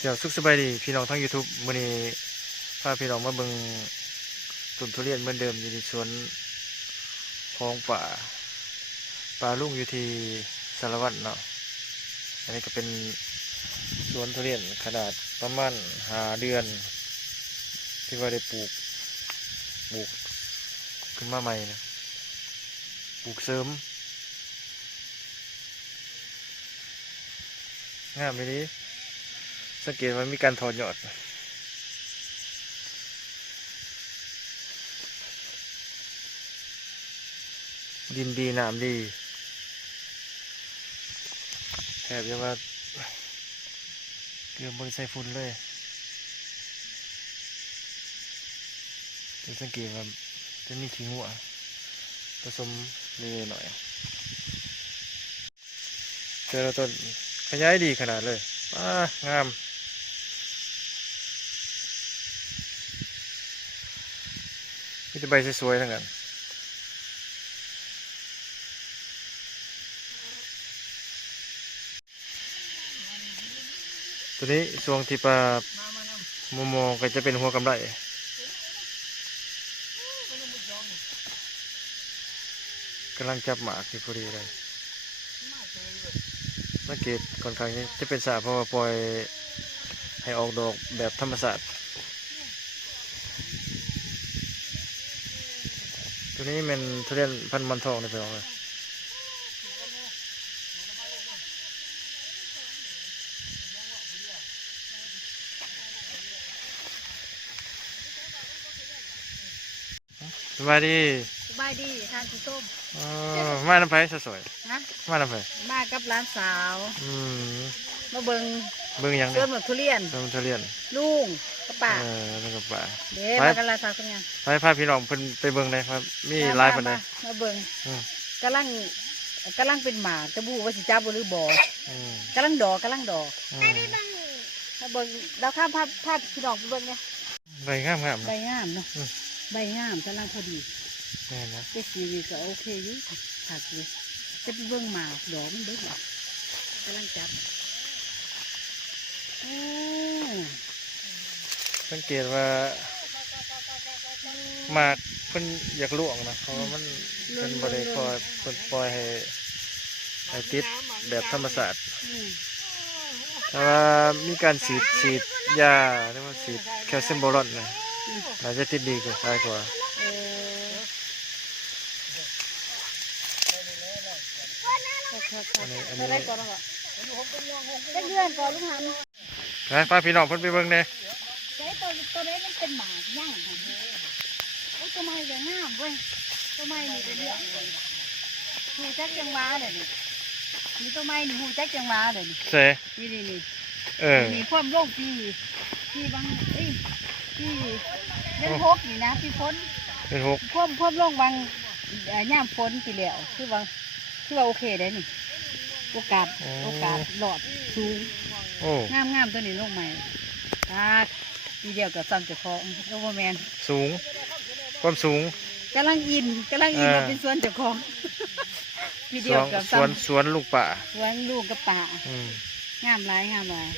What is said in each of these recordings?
เดี๋ยวสุขสบายดีพี่น้องทั้ง YouTube มื้อนี้พาพี่น้องมาเบิ่งต้นทุเรียนเหมือนเดิมอยู่ในสวนของป่าป่าลุงอยู่ที่สารวัตรเนาะอันนี้ก็เป็นสวนทุเรียนขนาดประมาณหาเดือน ที่ว่าได้ปลูกปลูกขึ้นมาใหม่นะปลูกเสริมงามเลยดิ สังเกตว่ามีการถอดยอดดินดีน้ำดีแทบจะว่าเกือบบริใส่ฝุ่นเลยจะสังเกตว่าจะมีขี้หัวผสมเล็กหน่อยเจอแล้วต้นขยายดีขนาดเลยอ่างาม มีแต่ใบสวยๆทั้งนั้นตัวนี้ช่วงที่ปลาโมโมก็จะเป็นหัวกำไรกำลังจับหมากที่พอดีเลยสังเกตค่อนข้างจะเป็นสาเพราะว่าปล่อยให้ออกดอกแบบธรรมศาสตร์ ตัวนี้เป็นทุเรียนพันธุ์มันทองนี่ไปลองเลยสบายดี สบายดีทานผู้ส้ม อ๋อมาน้ำไผ่สวยนะๆมาน้ำไผ่มากับร้านสาว อืมมาเบิงเบิ่งหยังเสื้เนี่อยหมดทุเรียนต้นทุเรียนลุงกระป่าเออแล้วก็ป่า เดี๋ยวไป มากันร้านสาวเป็นยังไปพาพี่น้องเพิ่นไปเบิ่งเลยครับ มีหลายปานใด มามาเบิงอืม กำลังกำลังเป็นหมากจะบูว่าสิจับบ่หรือบ่อืมกำลังดอกกำลังดอกอืมมาเบิงเราข้ามภาพภาพพี่น้องไปเบิงเนี่ย ใบงามงามใบงามเนาะอืม ใบงามกำลังพอดี แม่นนะเจ็ดสีนี่ก็โอเคอยู่ถักเลยจะไปเบิงหมากดอกมันเบิกอะกำลังจับอืมสังเกตว่าหมากเพิ่นอยากลวงนะเพราะว่ามันเพิ่นบริคอยเพิ่นปล่อยให้ให้ติดแบบธรรมศาสตร์อืมแต่ว่ามีการฉีดฉีดยาเรียกว่าฉีดแคลเซียมโบรอนนะอืมน่าจะติดดีกว่าคล้ายกว่า เออ อันนี้อันนี้ได้ก่อนแล้วเหรอเป็นเดือนก่อนลุงหันไปพาพี่น้องเพิ่นไปเบิ่งแหน่ใช้ตัวตัวนี้มันเป็นหมากย่างค่ะโอ้ยตัวไม้จะงามเว้ยตัวไม้นี่เป็นเรื่องหูจักจังหวาเดี๋ยวนี้มีตัวไม้นี่หูจักจังหวาเดี๋ยวนี้เสนี่นี่นี่เออมีความโล่งปีปีบางเอ้ยปีเดือนหกนี่นะปีฝนเป็นหกความความโล่งบางเอ่อย่ามฝนปีแล้วคือว่าคือว่าโอเคได้นี่ โอกาสโอกาสหลอดสูงโอ้งามงามตัวนี้ลงใหม่ตาปีเดียวกับซ้ำเจะคองโอเวอร์แมนสูง ความสูงกำลังอินกำลังอินเออว่าเป็นสวนเจ้าของปีสเดียววนกับสวนซ้ำสวนลูกป่าสวนลูกกับป่าอืมงามหลายงามหลาย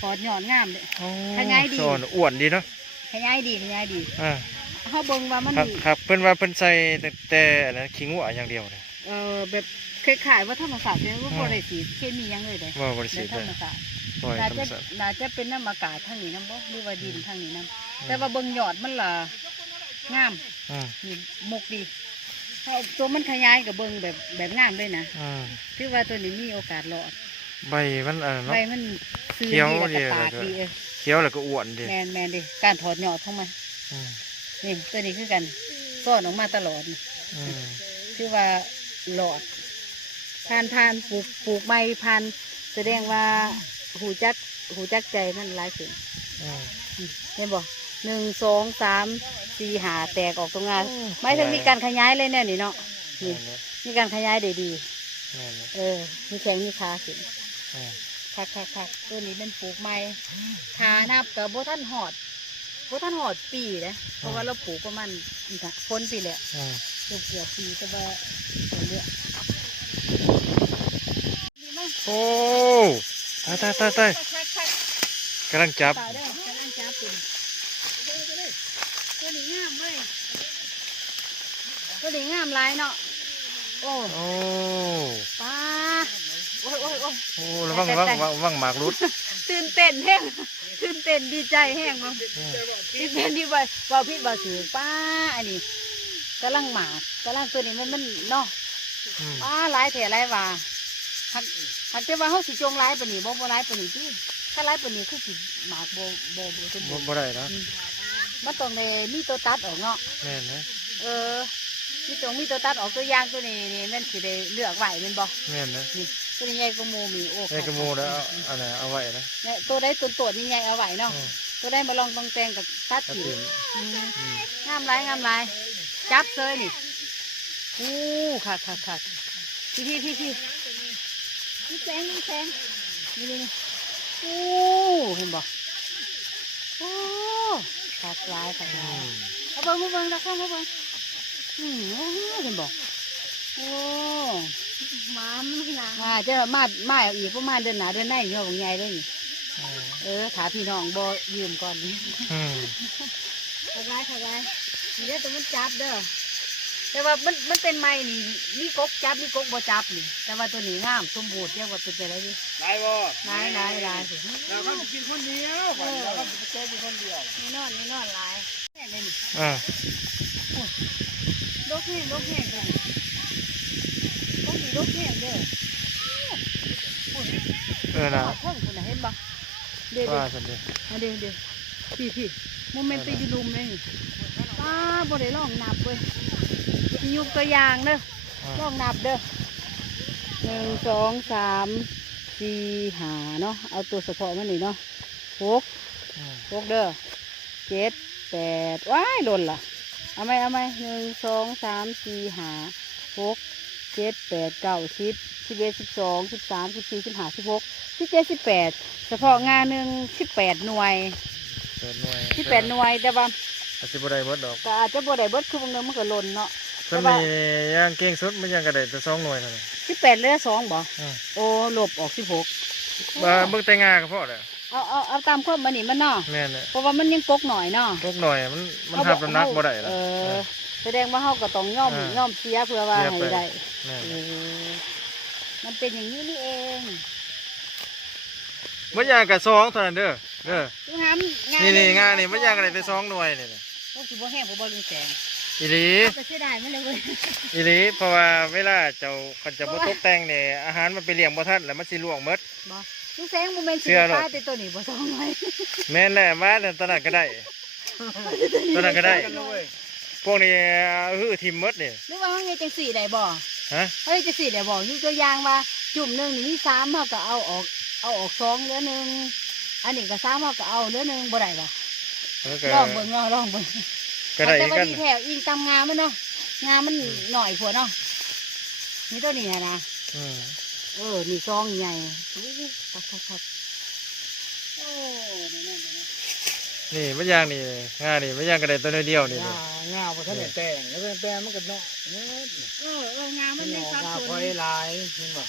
ขอดหย่อนงามเลยโอ้ขยายดีสวนอ้วนดีเนาะขยายดีขยายดีอ่าเขาเบิ่งว่ามันครับดีครับเพิ่นว่าเพิ่นใส่แต่แต่อันนั้นขี้งัวอย่างเดียวเลยเออแบบ คล้ายๆว่าธรรมศาสตร์เนี่ยว่าอืมบ่ได้สีเคมีหยังเลยเด้ว่าบริในสุทธิ์ธรเลรยมศาสตร์ปล่อยน่าธรรจะมศาสตร์น่าจะเป็นน้ำอากาศทางนี้น้ำบ่หรือว่าดินทางนี้น้อืมำแต่ว่าเบิ่งยอดมันล่ะงามอืมนี่มุกดีเพราะตัวมันขยายกับเบิ่งแบบแบบงามเลยนะอืมคือว่าตัวนี้มีโอกาสรอดใบมันอันนั้นใบเนาะมันซื้อเขียวดีแล้วก็ดีปากแล้วก็ดีเออเคี้ยวแล้วก็อ้วนดีแมนแมนดิการถอดยอดทั้งมันอืมนี่ตัวนี้คือกันซ่อนออกมาตลอดนี่อืมคือว่าหลอด พานพานปลูกปลูกไม้พันแสดงว่าหูจักหูจักใจมันหลายขึ้นอืมเห็นบ่หนึ่งสองสามสี่หาแตกออกตรงงานไม่ถึงมีการขยายเลยเนี่ยนี่เนาะนี่แม่นมีการขยายได้ดีแม่นเออ มีแข็งมีขาขึ้นอืมคักคักคักตัวนี้เป็นปลูกไม้ทานับกับโบท่านหอดโบท่านหอดปีนะเพราะว่าเราปลูกประมาณอีกอะพ้นปีแหละอืมเกือบเกือบปีแต่ว่าเรื่อยดีมาก โอ้ตายตายตายตายคักคักคักกำลังจับตาเด้อกำลังจับเป็นตัวนี้งามเว้ยตัวนี้งามหลายเนาะโอ้โอ้ป้าโอ้ยโอ้ยโอ้ยโอ้ระวังระวังระวังระวังหมากรุดตื่นเต้นแห้งตื่นเต้นดีใจแห้งบ่อืมตื่นเต้นที่ว่าว่าพิษว่าถือป้าอันนี้กำลังหมากกำลังตัวนี้มันมันเนาะอืมป้าหลายแถหลายว่า หักหักแต่ว่าเฮาสิจงหลายปานนี้บ่บ่หลายปานนี้ที่ถ้าหลายปานนี้คือสิหมากบ่บ่บ่สมบูบ่รณ์บ่ได้นะมันต้องได้มีตัวตัดออกเนาะแม่นนะเออมีตรงมีตัวตัดออกตัวอย่างตัวนี้นี่แมันสิได้เลือกไว้แม่นบ่แม่นนะนี่ตัวนี้ใหญ่กว่าหมู่มีโอ้ไอ้กระมูแล้วเอาอันนั้นเอาไว้นะเนี่ยตัวใดตัวตัวนี่ใหญ่เอาไว้เนาะอืมตัวใดมาลองตองแตงกับตัดตัดถิ่นถิ่นอืมอืมงามหลายงามหลายจับเลยนี่อู้ค่ะค่ะค่ะพี่พี่พี่พี่ นี่แสงนี่แสงนี่นี่นี่อู้เห็นบ่โอ้ขาดลายขาดอืลายมเอาเบิ่งเอาเบิ่งตะข้างเอาเบิ่งอืมโอ้เห็นบ่โอ้มามาเจ้ามามาเอาอีกประมาณเดือนหนาเดือนในเนาะของใหญ่เลยนี่อืมเออถาพี่น้องบ่ยืมก่อนอืมทำไรทำไรนี่เด้อตัวมันจับเด้อ แต่ว่ามันมันเป็นไม้นี่มีกกจับมีกกบ่จับนี่ แต่ว่าตัวนี้งามสมบูรณ์เรียกว่าเป็นไปได้ดิได้บ่นายนายนายสิเราก็กินคนเดียวบ่เราก็เจอคนเดียวนี่นอนนี่นอนหลายแค่นี้นี่อ่าลกแห้งลกแห้งเลยต้องมีลกแห้งเด้อเออนะเพิ่งคนน่ะเห็นบ่เดี๋ยวเดี๋ยวว่าสันเดีเอาเดี๋ยวเดี๋ยวพี่พี่โมเมนต์ไปอยู่ลุมเลยนี่ป้าบ่ได้ลองนับเว้ย มียกตัวอย่างเด้อลองนับเด้อหนึ่งสองสามสี่หาเนาะเอาตัวเฉพาะมันนี่เนาะหกอืมหกเด้อเจ็ดแปดว้ายโดนล่ะเอาไหมเอาไหมหนึ่งสองสามสี่หาหกเจ็ดแปดเก้าสิบสิบเอ็ดสิบสองสิบสามสิบสี่สิบห้าสิบหกสิบเจ็ดสิบแปดเฉพาะงานหนึ่งสิบแปดหน่วยแปดหน่วยสิบแปดหน่วยแต่ว่าอาจจะบ่ได้หมดดอกก็อาจจะบ่ได้เบิดคือบางเดือนมันก็หล่นเนาะ ถ้ามีย่างเก่งสุดมันยังกระได้แต่สองหน่วยเท่านั้น สิบแปดเหลือสองบ่อืม โอ้ลบออกสิบหกบ่เบิ่งแต่งาก็พอแล้วเอาเอาเอาตามความมันนี่มันเนาะแม่นน่ะเพราะว่ามันยังกกหน่อยเนาะตกหน่อยมันมันหับน้ำหนักบ่ได้เอล่ะอแสดงว่าเขาก็ต้องย่อมอ่าย่อมเสียเพื่อว่าเสียให้ไป ได้แม่นเออมันเป็นอย่างนี้นี่เองมันยังกระสองเท่านั้นเด้อเด้อดูหามงานนี่นี่งานนี่มันยังกระได้แต่สองหน่วยนี่น่ะพวกสิบ่แห้งบ่บ่ลืมแสง อีหลีจะเสียดายมันเลยเว้ยอีหลีเพราะว่าเวลาเจ้าคันจะบ่ตกแต่งเนี่ยอาหารมันไปเลี้ยงบ่ทันแล้วมันสิล่วงหมด บ่ลุงแสงบ่แม่นสิเชื่อหรอก ตายแต่ตัวนี้บ่ต้องไว้แม่นแหละมาแต่ตอนนั้นก็ได้ตอนนั้นก็ได้กันเลยพวกนี้ฮือทิมหมดนี่หรือว่าเฮาเฮ็ดจังซี่ได้บ่ฮะเฮ้ยจังซี่ได้บ่ยกตัวอย่างว่าจุ่มหนึงนี่มี3เฮาก็เอาออกเอาออกสองเหลือหนึงอันนี้ก็3เฮาก็เอาเหลือหนึงบ่ได้บ่เออก็ลองเบิ่งเนาะลองเบิ่ง ก็ได้แต่อีกว่ากัน ดีแถวอิงตามงามันเนาะงามันหน่อยผัวเนาะนี่ตัวนี้นะอืมเออนี่ซองใหญ่อู้คักคักคักโอ้นี่นี่นี่นี่มันย่างนี่งานนี่มันย่างก็ได้ตัวเดียวนี่งางาบ่ทันได้แต่งแล้วแต่งมันก็เนาะเนาะเออเอองามันมันไม่ออกซับงาซ้พออนได้หลายเห็นบ่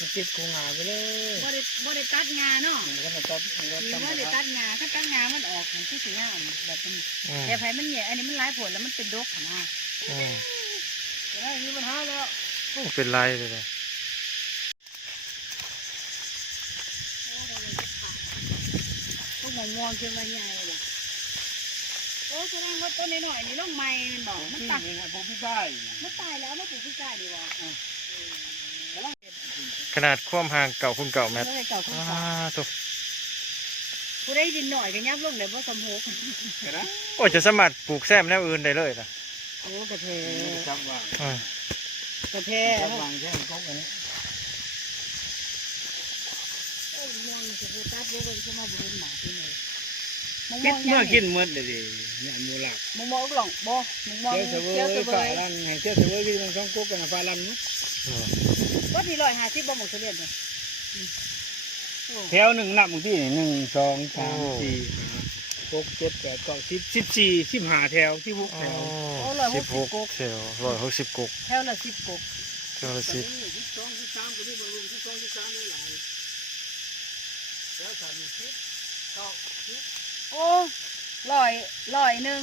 มันติดกูงาไปเลยบ่ได้บ่ได้ตัดงาเนาะมันก็มาตัดมันก็หรือทำว่าได้ตัตัดดงาถ้าตัดงามันออกมันคือสีงามแบบนี้อืมแต่ไผมันเนี่ยอันนี้มันหลายผลแล้วมันเป็นดกนะอืมได้มีปัญหาแล้วโอ้เป็นไรเลยนะพวกหมองมองเชียงรายใหญ่เลยโอ้แสดงว่าต้นน้อยๆนี่ลงไม้มันบอกมันตักเองผมพี่ได้มันตายแล้วมันปลูกพิจารดีวะ ขนาดความห่างเก่าคุณเก่าแมทเลยเก่าขึ้นอ่าฟ้าตัวผู้ได้ดินหน่อยก็ยับลงเลยว่าสมหกเห็นนะโอ้ยจะสามารถปลูกแซมแนวอื่นได้เลยนะโอ้กระเพจับวางอืมกระเพจับวางแค่ก๊กอันนี้โอ้ยยังจะไปตัดเว้ยจะมาบุญหมาที่ไหน มองมกิอนงเมื่อกินหมดเลยดิเนี่ยหมูหลักมองมองหล่องบ่มองมองเจ้าเสวยเจ้าเสวฟ้ายลันให้เจ้าเสวยกินมันสองก๊กกันฟ้าลันเนาะอืมวัดที่ร้อยห้าสิบบ่หมดเสลียนเลยโอ้แถวหนึ่งนับมึงที่หนึ่งสองสามสี่ห้าหกเจ็ดแปดเก้าสิบสิบสี่สิบห้าแถวที่บุกอ๋แถวอสิบหกเซลร้อยหกสิบกกแถวละสิบกบเท่าละสิบสิบสองสิบสามก็ได้บรรลุสิบสองสิบสามได้หลายแล้วสามสิบ โอ้ลอยลอยหนึ่ง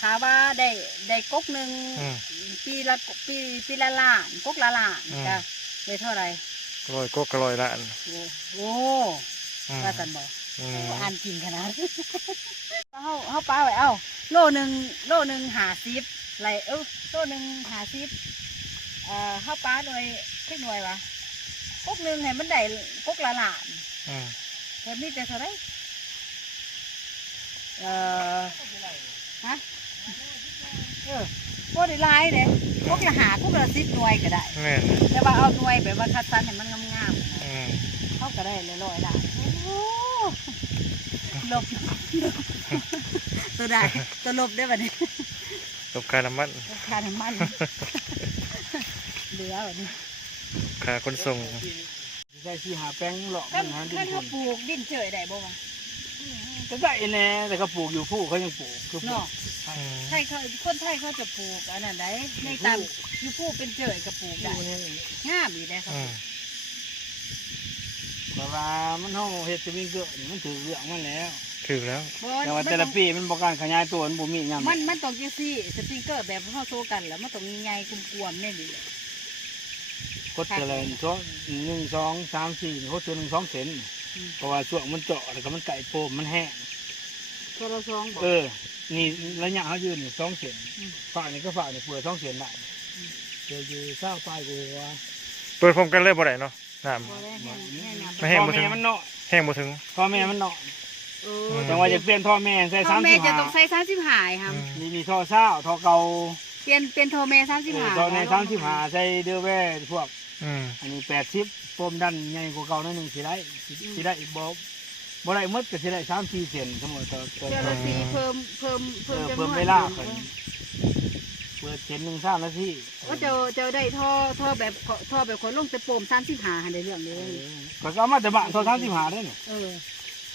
ถาว่าได้ได้กกหนึ่งอืม ปีละปีปีละล้านกกละล้านอืม จ้ะได้เท่าไหร่ลอยกกกลอยละอันโอ้โอ้อืมว่าสันบอกอืมอ่านจริงขนาด เฮาเฮาปลาไว้เอ้าโลหนึ่งโลหนึ่งหาซิบไรเอ้าโลหนึ่งหาซิบเอ่อเฮาปลาหน่วยแค่หน่วยวะกกหนึ่งให้มันได้กกละล้าน อืมแต่มีแต่เท่าไหร เอ่อฮะเออพวกได้หลายเด้พวกละหาพวกละสิบหน่วยก็ได้ แม่นแต่ว่าเอาหน่วยแบบว่าคัดสรรให้มันงามๆนะอืมเขาก็ได้เลยร้อยละโอ้หลบตัวได้ตัวหลบได้บัดนี้ตบคาน้ำมันราคาน้ำมันเหลือบัดนี้ค่าขนส่ง ได้ที่หาแป้งหลอกถ้ามันหาดิถ้านเขาปลูกดินเฉยได้บ่วะ ก็ได้แน่แต่ก็ปลูกอยู่ผู้เขายังปลูกคือปลูเนาะกอืมไทยเขาคนไทยเขาจะปลูกอันนั้นได้ในตามอยู่ผู้เป็นเฉยก็ปลูกได้ผู้นี่งามอีกได้ครับอืมแต่ว่ามันห้องเฮ็ดจะวิ่งเกิดมันถือเรื่องมันแล้ว ถึงแล้ว บ่แต่ว่าแต่ละปีมันบอกการขยายตัวมันบ่มีงามมันมันต้องจังซี่สปริงเกอร์แบบเฮาโซกันแล้วมันต้องใหญ่ๆกลมๆแน่นดีกดเจริญช่วงหนึ่งสองสามสี่โคตรหนึ่งสองเซน เพราะว่าช่วงมันเจาะแล้วก็มันไก่โปมมันแห้งโทรซองบ่เออ นี่ระยะเขายืนนี่สองเซนอืมฝ่ายนี้ก็ฝ่ายนี่เปิดสองเซนได้เดี๋ยวอยู่เศร้าปลายกูว่าเปิดพร้อมกันเลยบ่ได้เนาะน้บ่ได้แห้งแห้งน้ำไม่แห้งพ่อบ่ถึแม่งมันเนาะำแห้งบ่ถึง พ่อแม่มันเนาะเอมอจังว่าจะเปลี่ยนท่อแม่ใส่พ่อสามแม่สิบจะห้าต้องใส่สามสิบหายครับอืมนี่มีท่อเศร้าท่อเก่าเปลี่ยนเปลี่ยนโทรแม่สามสิบเออหาท่อในสามสิบห้าใส่เดือแว่พวกอืมอันนี้แปดสิบ โฟมดันใหญ่กว่าเก่าหนั่นหนึ่งสิได้สิสิได้อีกบ่บ่ได้หมดก็สิได้สามสี่เซนสมมติต่อต่อเจอละสีเพิ่มเพิ่มเอเพิ่มอจำนเพิ่มวนเวลาขึ้นเปิดเซนหนึ่งสามนาทีก็เจอเจอได้ท่อท่อแบบท่อแบบคนลงแต่โปมสามสิบหาในเรื่องเลเอยอก็เอามาแต่บ้านท่อสามสิบห้าได้เนี่ยเออ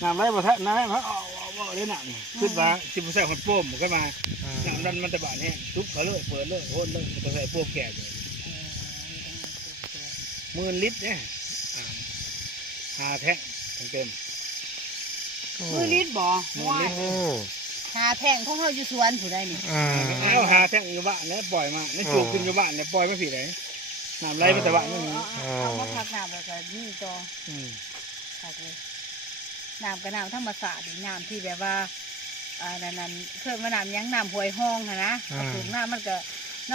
น้ำไหลบ่ทันน้ำไหลบ่เอาเอาเอาได้น้ำนี่ขึ้นมาสิบใส่หดโป้มก็มาอืมน้ำดันมันแต่บ้านเนี่ยทุบเขาเลยเปิดเลยโหดเลยก็ใส่โป้มแก่เลยห มื่นลิตรเนี่ยอ่าหาแท่งเต็มมือลิดบ่มือลิดโอ้หาแท่งของเขาอยู่สวนผู้ใดนี่อืมเอาหาแท่งอยู่บ้านเนี่ยปล่อยมาในจูบขึ้นอยู่บ้านเนี่ยปล่อยไม่ผิดเลยน้ำไหลมาแต่บ้านไม่มีเอาเอามาพักน้ำแล้วก็นี่ต่ออืมพักเลยน้ำกับน้ำธรรมศาสตร์นี่น้ำที่แบบว่าอ่านั่นนั่นเคยมาน้ำหยังน้ำห้วยห้องหั้นนะเอาถึงน้ำมันก็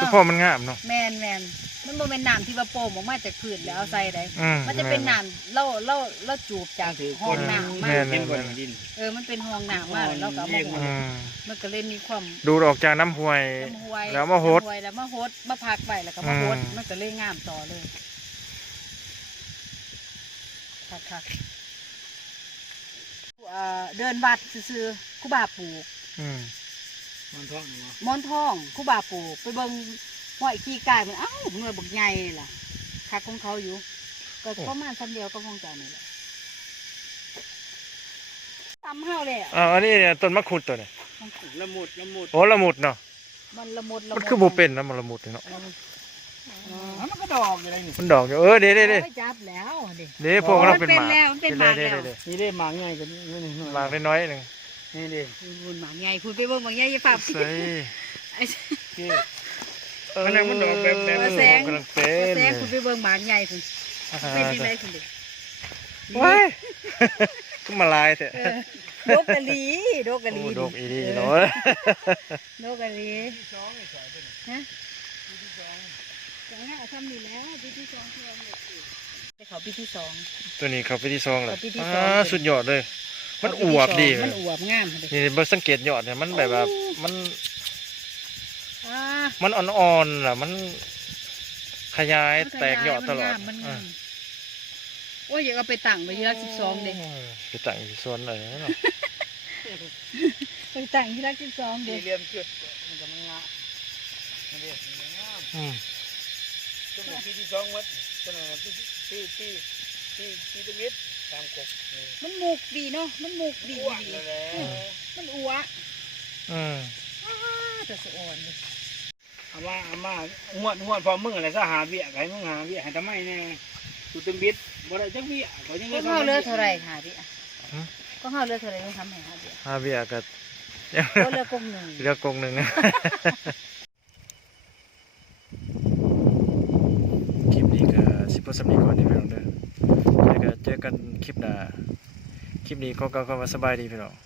คือเนาะพ่อมันงามเนาะแมนแมนมันบ่เป็นน้ำที่ว่าโปมออกมาจากพืชแล้วเอาใส่ได้ อืมันจะเป็นน้ำเล่าเล่าเล่าจูบจากห้องน้ำมาแม่นเห็นก่อนดิน เออ มันเป็นห้องน้ำมาแล้วเราก็เอามาหดอืมมันก็เลยมีความดูดออกจากน้ำห้วย น้ำห้วยแล้วมาหดน้ำห้วยแล้วมาหดมาพักไปแล้วก็มาหดอืม มันก็เลยงามต่อเลยคักคักเอ่อเดินวัดซื้อๆคุบาปลูก อืม มันท้องเนาะหมอนทองคุบาปลูกไปเบิ่งห้อยขี้กายมันเอ้าหน่วยบักใหญ่ล่ะคักของเขาอยู่ ก็ประมาณสันเดียวก็คงจะนี่แหละตำเฮาเลยอะอ่าอันนี้เนี่ยต้นมะขุดตัวเนี่ยละมุดละมุดโอ้ละมุดเนาะมันละมุดละมันคือบ่เป็นนะมันละมุดเนาะมันก็ดอกอะไรนี่มันดอกอยู่เออเด้เด้เด้โอ้ยจับแล้วดิเด้พวกเราเป็นหมันมาเป็นแล้วมันเป็นหมากเด้แล้วเด้เด้นี่ได้หมากง่ายกันนี่นี่หมากน้อยๆหนึง นี่ดิบุญหมากใหญ่คุณไปเบิ่งหมากใหญ่อย่าฝากใส่ไอ้ที่เออมันยังมันดอกแบบแบบแสงกำลังเป็นแซงคุณไปเบิ่งหมากใหญ่คุณอ่าเป็นยังไงคุณดิว้ายก็มาลายเถอะเออโดกกะลีโดกกะลีโอ้ดอกอีดีเออเนาะโดกกะลีสองไอ้สายเป็นฮะสองห้าทำนี่แล้วปีที่สองเพื่อนเนี่ยไปเขาปีที่สองตัวนี้เขาไปที่ซองเลยเขาไปที่อ่าซองสุดยอดเลย มันอเขาปีที่วบดีสองมันอวบงามเลยนี่เบิ่งสังเกตยอดเนี่ยมันแบบว่ามัน อ่ามันอ่อนๆล่ะ มันขยายมันขแตกยอดตลอดมันงามมันอะงามโอ้ยอยากเอาไปตั้งไว้ที่รักสิบสองเด้ไปตั้งอยู่ส่วนไหนเนาะไปตั้งที่รักสิบสองเด้สี่เหลี่ยมจุดมันก็มันงามนี่ดิมันงามอืมต้นที่ที่สองวัดต้นนั้นที่ที่ที่ที่ที่ตะมิดามกมันหมูกดีเนาะ มันหมูกดีอ้วนเลยแะมันอ้วอ่าแต่สะอ่อนเลยอามาอามาง่วนง่วนพอมึงอะไรซะหาเบี้ยไงมึงหาเบี้ยให้ทำไมเนี่ยตูตึมบิดบ่ได้จักเบี้ยบ่ยังก็เฮาเลือเท่าไรหาดิอะก็เฮาเลือเท่าไรต้งทำให้หาดิอะหาเบียก็ก็เลือกงหนึ่งเลือกงหนึ่งคลิปนี้ก็สิบเปอนต์ก่นี่ไปลงเด้อ เจอกันคลิปหน้าคลิปนี้ก็ก็มาสบายดีพี่น้อง